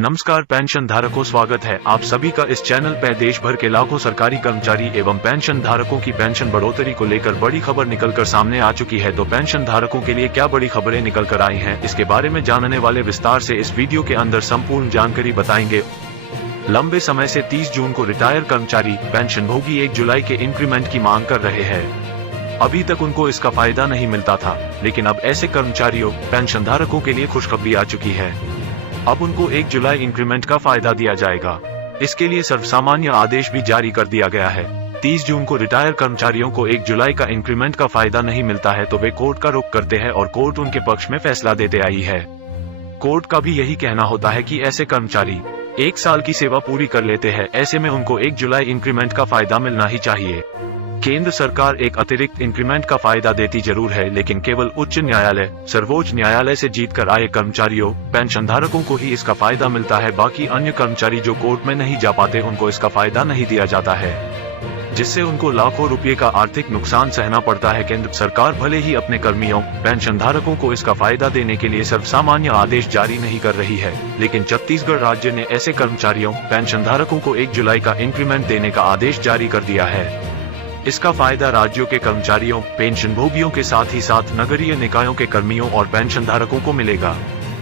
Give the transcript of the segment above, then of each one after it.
नमस्कार पेंशन धारकों, स्वागत है आप सभी का इस चैनल पर। देश भर के लाखों सरकारी कर्मचारी एवं पेंशन धारकों की पेंशन बढ़ोतरी को लेकर बड़ी खबर निकलकर सामने आ चुकी है। तो पेंशन धारकों के लिए क्या बड़ी खबरें निकल कर आई हैं, इसके बारे में जानने वाले विस्तार से इस वीडियो के अंदर संपूर्ण जानकारी बताएंगे। लंबे समय से 30 जून को रिटायर कर्मचारी पेंशन भोगी 1 जुलाई के इंक्रीमेंट की मांग कर रहे हैं। अभी तक उनको इसका फायदा नहीं मिलता था, लेकिन अब ऐसे कर्मचारियों पेंशन धारकों के लिए खुशखबरी आ चुकी है। अब उनको 1 जुलाई इंक्रीमेंट का फायदा दिया जाएगा। इसके लिए सर्वसामान्य आदेश भी जारी कर दिया गया है। 30 जून को रिटायर कर्मचारियों को 1 जुलाई का इंक्रीमेंट का फायदा नहीं मिलता है तो वे कोर्ट का रुख करते हैं और कोर्ट उनके पक्ष में फैसला देते आई है। कोर्ट का भी यही कहना होता है कि ऐसे कर्मचारी 1 साल की सेवा पूरी कर लेते हैं, ऐसे में उनको 1 जुलाई इंक्रीमेंट का फायदा मिलना ही चाहिए। केंद्र सरकार एक अतिरिक्त इंक्रीमेंट का फायदा देती जरूर है, लेकिन केवल उच्च न्यायालय, सर्वोच्च न्यायालय से जीतकर आए कर्मचारियों पेंशन धारकों को ही इसका फायदा मिलता है। बाकी अन्य कर्मचारी जो कोर्ट में नहीं जा पाते उनको इसका फायदा नहीं दिया जाता है, जिससे उनको लाखों रुपये का आर्थिक नुकसान सहना पड़ता है। केंद्र सरकार भले ही अपने कर्मियों पेंशन धारकों को इसका फायदा देने के लिए सर्वसामान्य आदेश जारी नहीं कर रही है, लेकिन छत्तीसगढ़ राज्य ने ऐसे कर्मचारियों पेंशन धारकों को 1 जुलाई का इंक्रीमेंट देने का आदेश जारी कर दिया है। इसका फायदा राज्यों के कर्मचारियों पेंशन भोगियों के साथ ही साथ नगरीय निकायों के कर्मियों और पेंशन धारकों को मिलेगा।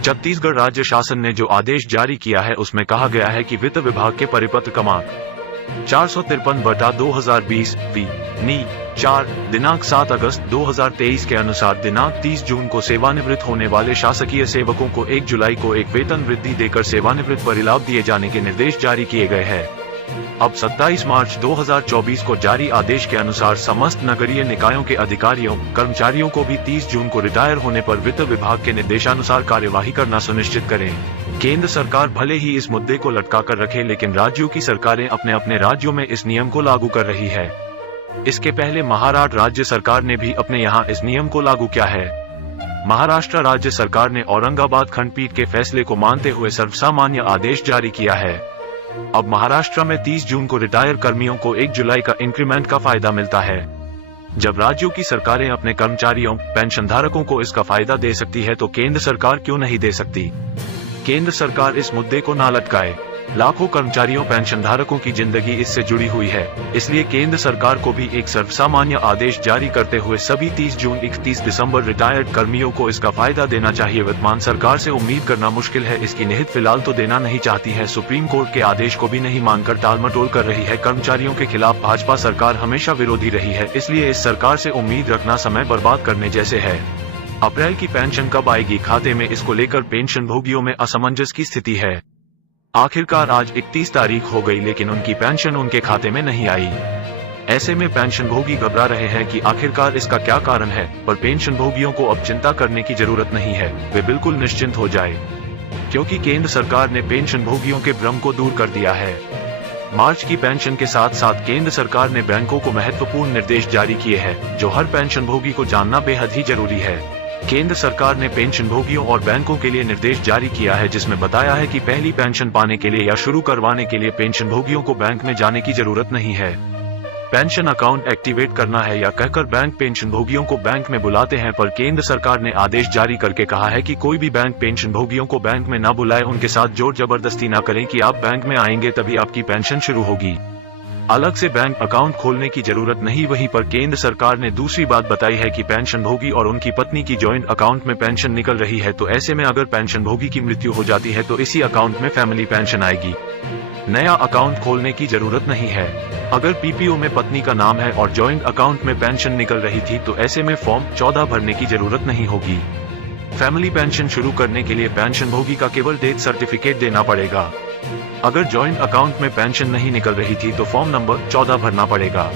छत्तीसगढ़ राज्य शासन ने जो आदेश जारी किया है उसमें कहा गया है कि वित्त विभाग के परिपत्र क्रमांक 453/2020 नी 4 दिनांक 7 अगस्त 2023 के अनुसार दिनांक 30 जून को सेवानिवृत्त होने वाले शासकीय सेवकों को 1 जुलाई को एक वेतन वृद्धि देकर सेवानिवृत्त परिलाभ दिए जाने के निर्देश जारी किए गए हैं। अब 27 मार्च 2024 को जारी आदेश के अनुसार समस्त नगरीय निकायों के अधिकारियों कर्मचारियों को भी 30 जून को रिटायर होने पर वित्त विभाग के निर्देशानुसार कार्यवाही करना सुनिश्चित करें। केंद्र सरकार भले ही इस मुद्दे को लटका कर रखे, लेकिन राज्यों की सरकारें अपने अपने राज्यों में इस नियम को लागू कर रही है। इसके पहले महाराष्ट्र राज्य सरकार ने भी अपने यहाँ इस नियम को लागू किया है। महाराष्ट्र राज्य सरकार ने औरंगाबाद खंडपीठ के फैसले को मानते हुए सर्वसामान्य आदेश जारी किया है। अब महाराष्ट्र में 30 जून को रिटायर कर्मियों को 1 जुलाई का इंक्रीमेंट का फायदा मिलता है। जब राज्यों की सरकारें अपने कर्मचारियों पेंशन धारकों को इसका फायदा दे सकती है तो केंद्र सरकार क्यों नहीं दे सकती। केंद्र सरकार इस मुद्दे को ना लटकाए। लाखों कर्मचारियों पेंशन धारकों की जिंदगी इससे जुड़ी हुई है, इसलिए केंद्र सरकार को भी एक सर्वसामान्य आदेश जारी करते हुए सभी 30 जून 31 दिसंबर रिटायर्ड कर्मियों को इसका फायदा देना चाहिए। वर्तमान सरकार से उम्मीद करना मुश्किल है, इसकी निहित फिलहाल तो देना नहीं चाहती है। सुप्रीम कोर्ट के आदेश को भी नहीं मानकर टालमटोल कर रही है। कर्मचारियों के खिलाफ भाजपा सरकार हमेशा विरोधी रही है, इसलिए इस सरकार से उम्मीद रखना समय बर्बाद करने जैसे है। अप्रैल की पेंशन कब आएगी खाते में, इसको लेकर पेंशन भोगियों में असमंजस की स्थिति है। आखिरकार आज 31 तारीख हो गई, लेकिन उनकी पेंशन उनके खाते में नहीं आई। ऐसे में पेंशन भोगी घबरा रहे हैं कि आखिरकार इसका क्या कारण है, पर पेंशन भोगियों को अब चिंता करने की जरूरत नहीं है। वे बिल्कुल निश्चिंत हो जाए, क्योंकि केंद्र सरकार ने पेंशन भोगियों के भ्रम को दूर कर दिया है। मार्च की पेंशन के साथ साथ केंद्र सरकार ने बैंकों को महत्वपूर्ण निर्देश जारी किए हैं, जो हर पेंशन भोगी को जानना बेहद ही जरूरी है। केंद्र सरकार ने पेंशन भोगियों और बैंकों के लिए निर्देश जारी किया है, जिसमें बताया है कि पहली पेंशन पाने के लिए या शुरू करवाने के लिए पेंशन भोगियों को बैंक में जाने की जरूरत नहीं है। पेंशन अकाउंट एक्टिवेट करना है या कहकर बैंक पेंशन भोगियों को बैंक में बुलाते हैं, पर केंद्र सरकार ने आदेश जारी करके कहा है कि कोई भी बैंक पेंशन भोगियों को बैंक में न बुलाए, उनके साथ जोर जबरदस्ती न करें कि आप बैंक में आएंगे तभी आपकी पेंशन शुरू होगी। अलग से बैंक अकाउंट खोलने की जरूरत नहीं। वहीं पर केंद्र सरकार ने दूसरी बात बताई है कि पेंशन भोगी और उनकी पत्नी की जॉइंट अकाउंट में पेंशन निकल रही है, तो ऐसे में अगर पेंशन भोगी की मृत्यु हो जाती है तो इसी अकाउंट में फैमिली पेंशन आएगी। नया अकाउंट खोलने की जरूरत नहीं है। अगर पीपीओ में पत्नी का नाम है और जॉइंट अकाउंट में पेंशन निकल रही थी तो ऐसे में फॉर्म 14 भरने की जरूरत नहीं होगी। फैमिली पेंशन शुरू करने के लिए पेंशन भोगी का केवल डेथ सर्टिफिकेट देना पड़ेगा। अगर जॉइंट अकाउंट में पेंशन नहीं निकल रही थी तो फॉर्म नंबर 14 भरना पड़ेगा।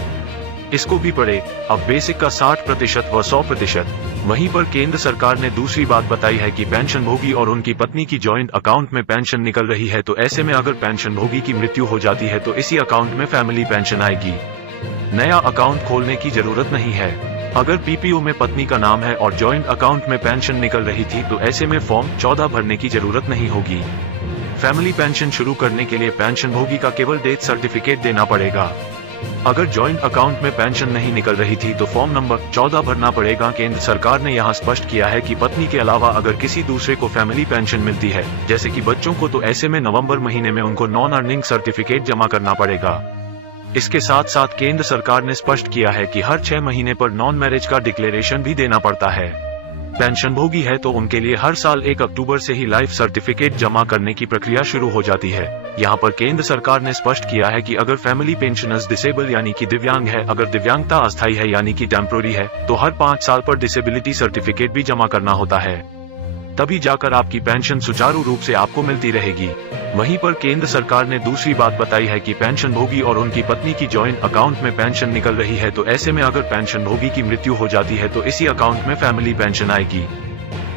इसको भी पढ़े, अब बेसिक का 60% व 100%। वहीं पर केंद्र सरकार ने दूसरी बात बताई है कि पेंशन भोगी और उनकी पत्नी की जॉइंट अकाउंट में पेंशन निकल रही है, तो ऐसे में अगर पेंशन भोगी की मृत्यु हो जाती है तो इसी अकाउंट में फैमिली पेंशन आएगी। नया अकाउंट खोलने की जरूरत नहीं है। अगर पीपीओ में पत्नी का नाम है और जॉइंट अकाउंट में पेंशन निकल रही थी तो ऐसे में फॉर्म 14 भरने की जरूरत नहीं होगी। फैमिली पेंशन शुरू करने के लिए पेंशन भोगी का केवल डेथ सर्टिफिकेट देना पड़ेगा। अगर जॉइंट अकाउंट में पेंशन नहीं निकल रही थी तो फॉर्म नंबर 14 भरना पड़ेगा। केंद्र सरकार ने यहां स्पष्ट किया है कि पत्नी के अलावा अगर किसी दूसरे को फैमिली पेंशन मिलती है, जैसे कि बच्चों को, तो ऐसे में नवंबर महीने में उनको नॉन अर्निंग सर्टिफिकेट जमा करना पड़ेगा। इसके साथ साथ केंद्र सरकार ने स्पष्ट किया है कि हर 6 महीने पर नॉन मैरिज का डिक्लेरेशन भी देना पड़ता है। पेंशनभोगी है तो उनके लिए हर साल 1 अक्टूबर से ही लाइफ सर्टिफिकेट जमा करने की प्रक्रिया शुरू हो जाती है। यहाँ पर केंद्र सरकार ने स्पष्ट किया है कि अगर फैमिली पेंशनर्स डिसेबल यानी कि दिव्यांग है, अगर दिव्यांगता अस्थायी है यानी कि टेम्पोररी है, तो हर 5 साल पर डिसेबिलिटी सर्टिफिकेट भी जमा करना होता है, तभी जाकर आपकी पेंशन सुचारू रूप से आपको मिलती रहेगी। वहीं पर केंद्र सरकार ने दूसरी बात बताई है कि पेंशनभोगी और उनकी पत्नी की जॉइंट अकाउंट में पेंशन निकल रही है, तो ऐसे में अगर पेंशनभोगी की मृत्यु हो जाती है तो इसी अकाउंट में फैमिली पेंशन आएगी।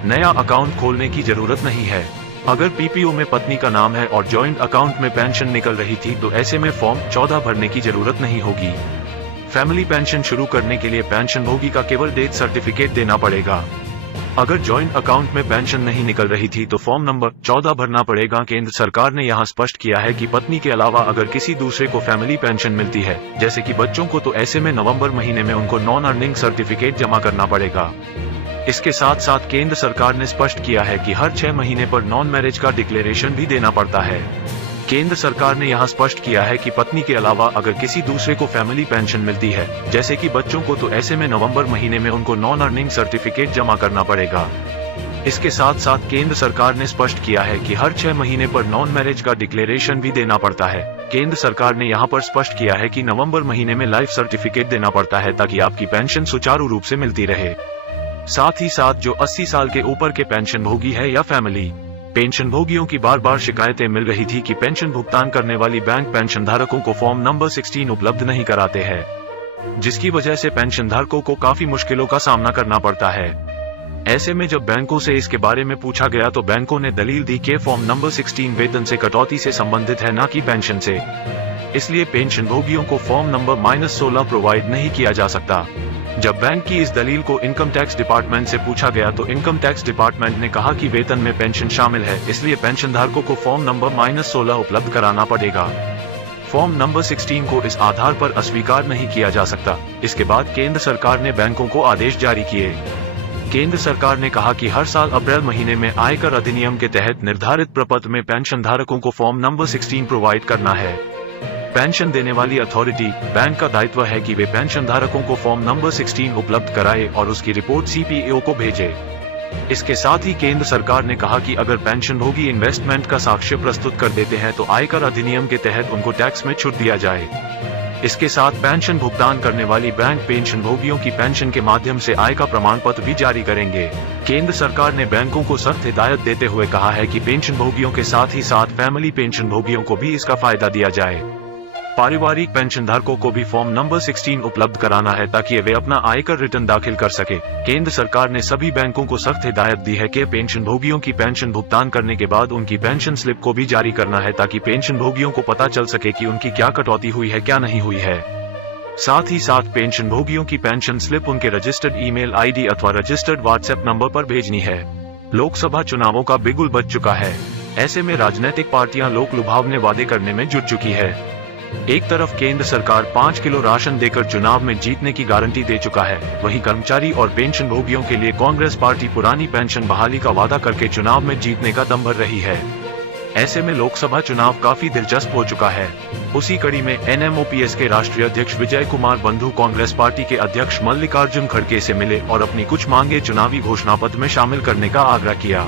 नया अकाउंट खोलने की जरूरत नहीं है। अगर पीपीओ में पत्नी का नाम है और जॉइंट अकाउंट में पेंशन निकल रही थी तो ऐसे में फॉर्म 14 भरने की जरूरत नहीं होगी। फैमिली पेंशन शुरू करने के लिए पेंशनभोगी का केवल डेथ सर्टिफिकेट देना पड़ेगा। अगर जॉइंट अकाउंट में पेंशन नहीं निकल रही थी तो फॉर्म नंबर 14 भरना पड़ेगा। केंद्र सरकार ने यहां स्पष्ट किया है कि पत्नी के अलावा अगर किसी दूसरे को फैमिली पेंशन मिलती है, जैसे कि बच्चों को, तो ऐसे में नवंबर महीने में उनको नॉन अर्निंग सर्टिफिकेट जमा करना पड़ेगा। इसके साथ साथ केंद्र सरकार ने स्पष्ट किया है कि हर 6 महीने पर नॉन मैरिज का डिक्लेरेशन भी देना पड़ता है। केंद्र सरकार ने यहां स्पष्ट किया है कि पत्नी के अलावा अगर किसी दूसरे को फैमिली पेंशन मिलती है, जैसे कि बच्चों को, तो ऐसे में नवंबर महीने में उनको नॉन अर्निंग सर्टिफिकेट जमा करना पड़ेगा। इसके साथ साथ केंद्र सरकार ने स्पष्ट किया है कि हर 6 महीने पर नॉन मैरिज का डिक्लेरेशन भी देना पड़ता है। केंद्र सरकार ने यहां पर स्पष्ट किया है कि नवंबर महीने में लाइफ सर्टिफिकेट देना पड़ता है ताकि आपकी पेंशन सुचारू रूप से मिलती रहे। साथ ही साथ जो 80 साल के ऊपर के पेंशनभोगी है या फैमिली पेंशनभोगियों की बार बार शिकायतें मिल रही थी कि पेंशन भुगतान करने वाली बैंक पेंशनधारकों को फॉर्म नंबर 16 उपलब्ध नहीं कराते हैं, जिसकी वजह से पेंशनधारकों को काफी मुश्किलों का सामना करना पड़ता है। ऐसे में जब बैंकों से इसके बारे में पूछा गया तो बैंकों ने दलील दी कि फॉर्म नंबर 16 वेतन से कटौती से संबंधित है, न कि पेंशन से, इसलिए पेंशनभोगियों को फॉर्म नंबर -16 प्रोवाइड नहीं किया जा सकता। जब बैंक की इस दलील को इनकम टैक्स डिपार्टमेंट से पूछा गया तो इनकम टैक्स डिपार्टमेंट ने कहा कि वेतन में पेंशन शामिल है, इसलिए पेंशनधारकों को फॉर्म नंबर -16 उपलब्ध कराना पड़ेगा। फॉर्म नंबर 16 को इस आधार पर अस्वीकार नहीं किया जा सकता। इसके बाद केंद्र सरकार ने बैंकों को आदेश जारी किए। केंद्र सरकार ने कहा कि हर साल अप्रैल महीने में आयकर अधिनियम के तहत निर्धारित प्रपत्र में पेंशनधारकों को फॉर्म नंबर 16 प्रोवाइड करना है। पेंशन देने वाली अथॉरिटी बैंक का दायित्व है कि वे पेंशनधारकों को फॉर्म नंबर 16 उपलब्ध कराए और उसकी रिपोर्ट सीपीओ को भेजे। इसके साथ ही केंद्र सरकार ने कहा कि अगर पेंशनभोगी इन्वेस्टमेंट का साक्ष्य प्रस्तुत कर देते हैं तो आयकर अधिनियम के तहत उनको टैक्स में छूट दिया जाए। इसके साथ पेंशन भुगतान करने वाली बैंक पेंशनभोगियों की पेंशन के माध्यम से आय का प्रमाण पत्र भी जारी करेंगे। केंद्र सरकार ने बैंकों को सख्त हिदायत देते हुए कहा है कि पेंशनभोगियों के साथ ही साथ फैमिली पेंशनभोगियों को भी इसका फायदा दिया जाए। पारिवारिक पेंशनधारकों को भी फॉर्म नंबर 16 उपलब्ध कराना है ताकि वे अपना आयकर रिटर्न दाखिल कर सके। केंद्र सरकार ने सभी बैंकों को सख्त हिदायत दी है कि पेंशनभोगियों की पेंशन भुगतान करने के बाद उनकी पेंशन स्लिप को भी जारी करना है ताकि पेंशनभोगियों को पता चल सके कि उनकी क्या कटौती हुई है, क्या नहीं हुई है। साथ ही साथ पेंशनभोगियों की पेंशन स्लिप उनके रजिस्टर्ड ईमेल आईडी अथवा रजिस्टर्ड व्हाट्सएप नंबर पर भेजनी है। लोकसभा चुनावों का बिगुल बज चुका है। ऐसे में राजनीतिक पार्टियां लोक लुभावने वादे करने में जुट चुकी है। एक तरफ केंद्र सरकार 5 किलो राशन देकर चुनाव में जीतने की गारंटी दे चुका है, वहीं कर्मचारी और पेंशनभोगियों के लिए कांग्रेस पार्टी पुरानी पेंशन बहाली का वादा करके चुनाव में जीतने का दम भर रही है। ऐसे में लोकसभा चुनाव काफी दिलचस्प हो चुका है। उसी कड़ी में एनएमओपीएस के राष्ट्रीय अध्यक्ष विजय कुमार बंधु कांग्रेस पार्टी के अध्यक्ष मल्लिकार्जुन खड़गे से मिले और अपनी कुछ मांगे चुनावी घोषणा पत्र में शामिल करने का आग्रह किया।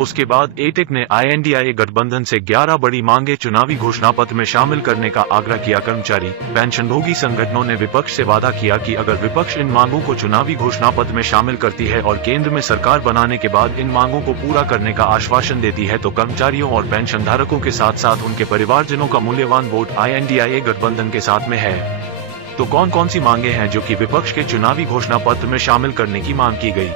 उसके बाद एटेक ने INDIA गठबंधन से 11 बड़ी मांगे चुनावी घोषणा पत्र में शामिल करने का आग्रह किया। कर्मचारी पेंशनभोगी संगठनों ने विपक्ष से वादा किया कि अगर विपक्ष इन मांगों को चुनावी घोषणा पत्र में शामिल करती है और केंद्र में सरकार बनाने के बाद इन मांगों को पूरा करने का आश्वासन देती है तो कर्मचारियों और पेंशनधारकों के साथ साथ उनके परिवारजनों का मूल्यवान वोट INDIA गठबंधन के साथ में है। तो कौन कौन सी मांगे हैं जो कि विपक्ष के चुनावी घोषणा पत्र में शामिल करने की मांग की गई?